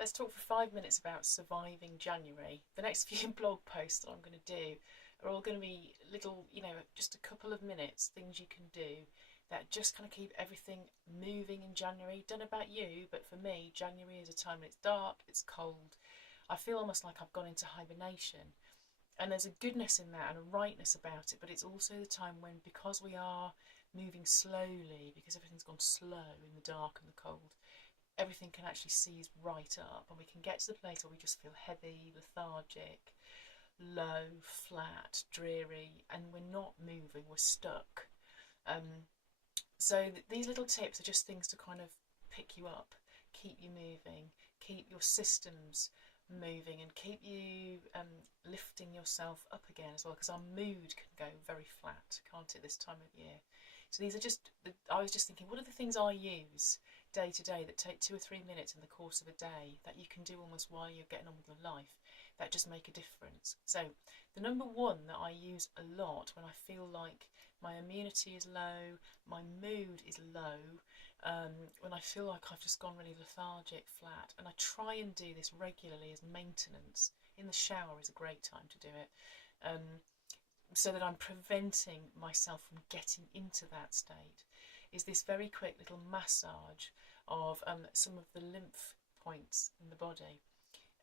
let's talk for 5 minutes about surviving January. The next few blog posts that I'm going to do are all going to be little, just a couple of minutes, things you can do that just kind of keep everything moving in January. Don't know about you, but for me, January is a time when it's dark, it's cold. I feel almost like I've gone into hibernation. And there's a goodness in that and a rightness about it, but it's also the time when, because we are moving slowly, because everything's gone slow in the dark and the cold, everything can actually seize right up, and we can get to the place where we just feel heavy, lethargic, low, flat, dreary, and we're not moving, we're stuck. So these little tips are just things to kind of pick you up, keep you moving, keep your systems moving, and keep you lifting yourself up again as well, because our mood can go very flat, can't it, this time of year. So these are just, I was just thinking, what are the things I use day to day that take 2 or 3 minutes in the course of a day that you can do almost while you're getting on with your life that just make a difference? So the number one that I use a lot when I feel like my immunity is low, my mood is low, when I feel like I've just gone really lethargic, flat, and I try and do this regularly as maintenance. In the shower is a great time to do it, so that I'm preventing myself from getting into that state, is this very quick little massage of some of the lymph points in the body.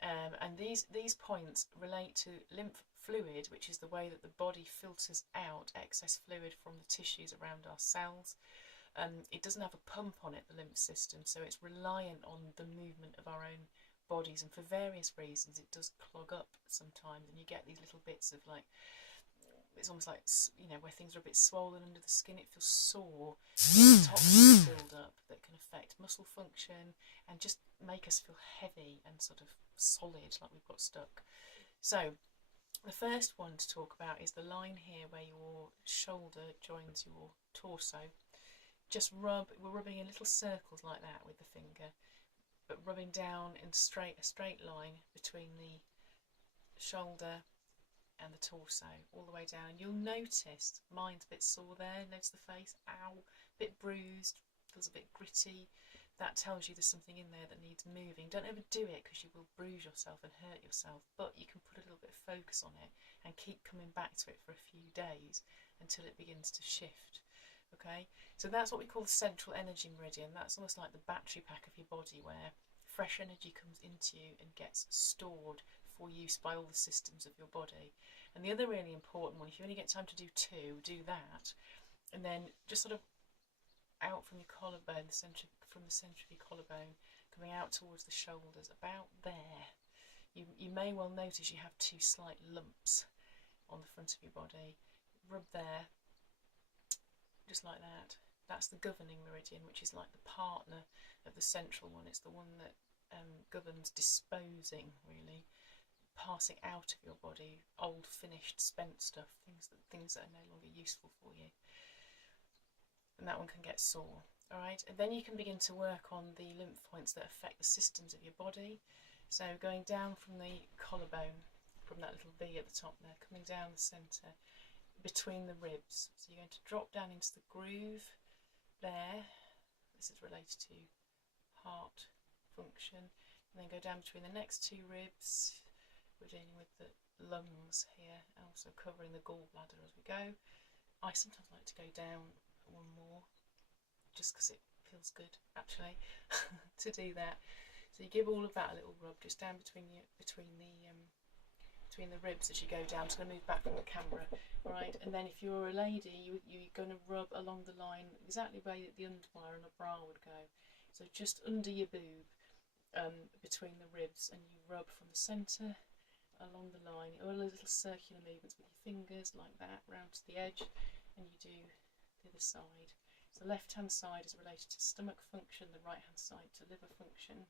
And these points relate to lymph fluid, which is the way that the body filters out excess fluid from the tissues around our cells. It doesn't have a pump on it, the lymph system, so it's reliant on the movement of our own bodies, and for various reasons it does clog up sometimes, and you get these little bits of, like, it's almost like, where things are a bit swollen under the skin. It feels sore. There's toxins build up that can affect muscle function and just make us feel heavy and sort of solid, like we've got stuck. So the first one to talk about is the line here where your shoulder joins your torso. Just we're rubbing in little circles like that with the finger, but rubbing down in a straight line between the shoulder and the torso, all the way down. And you'll notice mine's a bit sore there. Notice the face, ow, a bit bruised, feels a bit gritty. That tells you there's something in there that needs moving. Don't overdo it, because you will bruise yourself and hurt yourself, but you can put a little bit of focus on it and keep coming back to it for a few days until it begins to shift. Okay, so that's what we call the central energy meridian. That's almost like the battery pack of your body, where fresh energy comes into you and gets stored for use by all the systems of your body. And the other really important one, if you only get time to do two, do that, and then just sort of out from your collarbone, from the centre of your collarbone, coming out towards the shoulders, about there. You may well notice you have 2 slight lumps on the front of your body. Rub there, just like that. That's the governing meridian, which is like the partner of the central one. It's the one that governs disposing, really, passing out of your body old, finished, spent stuff, things that are no longer useful for you. And that one can get sore. All right, and then you can begin to work on the lymph points that affect the systems of your body. So going down from the collarbone, from that little V at the top there, coming down the centre, between the ribs. So you're going to drop down into the groove there. This is related to heart function. And then go down between the next 2 ribs. We're dealing with the lungs here, and also covering the gallbladder as we go. I sometimes like to go down one more, just because it feels good, actually, to do that. So you give all of that a little rub, just down between the ribs as you go down. I'm just going to move back from the camera, all right? And then if you're a lady, you're going to rub along the line exactly where the underwire and the bra would go. So just under your boob, between the ribs, and you rub from the centre along the line, all those little circular movements with your fingers like that, round to the edge, and you do the other side. So the left hand side is related to stomach function, the right hand side to liver function.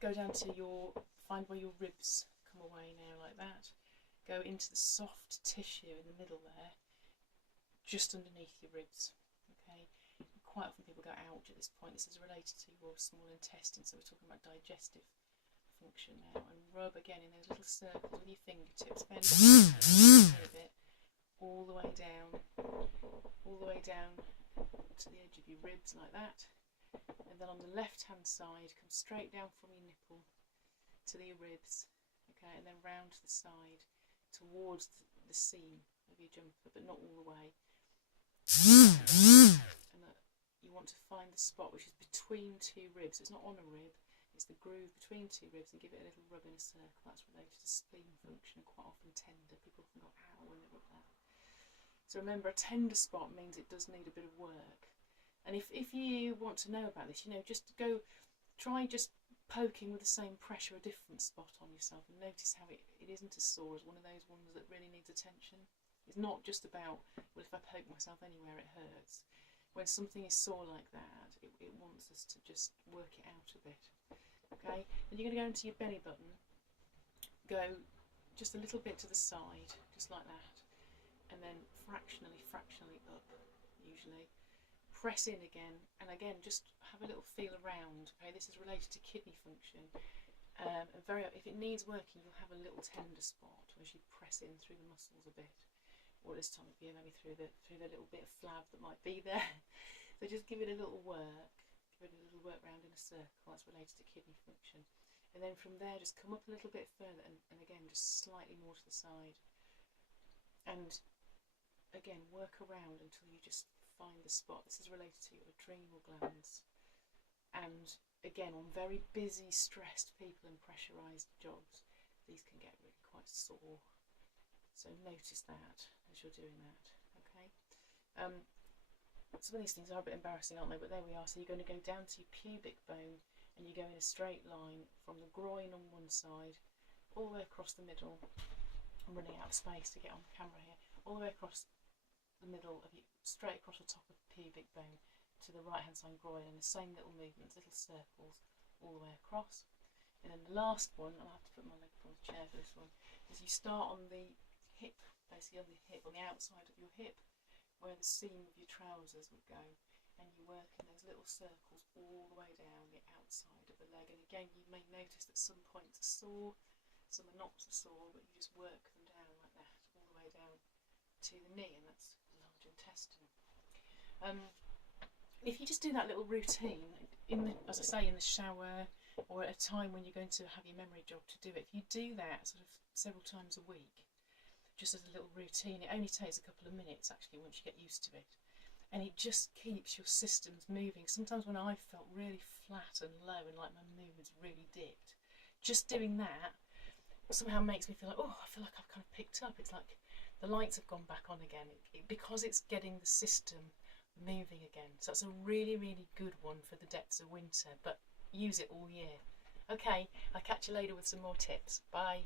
Go down to find where your ribs come away now, like that. Go into the soft tissue in the middle there, just underneath your ribs. Okay. Quite often people go, ouch, at this point. This is related to your small intestine, so we're talking about digestive function now. And rub again in those little circles with your fingertips, bend a bit, all the way down to the edge of your ribs like that. And then on the left hand side, come straight down from your nipple to your ribs, okay, and then round to the side towards the seam of your jumper, but not all the way. And you want to find the spot which is between two ribs. It's not on a rib, it's the groove between two ribs, and give it a little rub in a circle. That's related to spleen function, quite often tender. People often go ow when they rub that. So remember, a tender spot means it does need a bit of work. And if you want to know about this, just go try just poking with the same pressure a different spot on yourself, and notice how it isn't as sore as one of those ones that really needs attention. It's not just about, well, if I poke myself anywhere it hurts. When something is sore like that, it wants us to just work it out a bit. Okay, and you're going to go into your belly button, go just a little bit to the side, just like that, and then fractionally up, usually. Press in again, and again, just have a little feel around. Okay, this is related to kidney function. And if it needs working, you'll have a little tender spot as you press in through the muscles a bit, or this time of year maybe through the little bit of flab that might be there. So just give it a little work. Give it a little work round in a circle. That's related to kidney function. And then from there, just come up a little bit further, and again, just slightly more to the side. And again, work around until you just find the spot. This is related to your adrenal glands. And again, on very busy, stressed people and pressurised jobs, these can get really quite sore. So notice that as you're doing that. Okay. Some of these things are a bit embarrassing, aren't they? But there we are. So you're going to go down to your pubic bone, and you go in a straight line from the groin on one side, all the way across the middle. I'm running out of space to get on the camera here. All the way across the middle of you, straight across the top of the pubic bone to the right hand side groin, and the same little movements, little circles all the way across. And then the last one, I'll have to put my leg on the chair for this one, is you start on the hip, basically on the hip, on the outside of your hip, where the seam of your trousers would go, and you work in those little circles all the way down the outside of the leg. And again, you may notice that some points are sore, some are not so sore, but you just work them down like that, all the way down to the knee, and that's the large intestine. If you just do that little routine, as I say, in the shower, or at a time when you're going to have your memory jog to do it, if you do that sort of several times a week, just as a little routine, it only takes a couple of minutes actually once you get used to it, and it just keeps your systems moving. Sometimes when I felt really flat and low and like my mood's really dipped, just doing that somehow makes me feel like, oh, I feel like I've kind of picked up. It's like the lights have gone back on again, because it's getting the system moving again. So it's a really, really good one for the depths of winter, but use it all year. Okay, I'll catch you later with some more tips. Bye.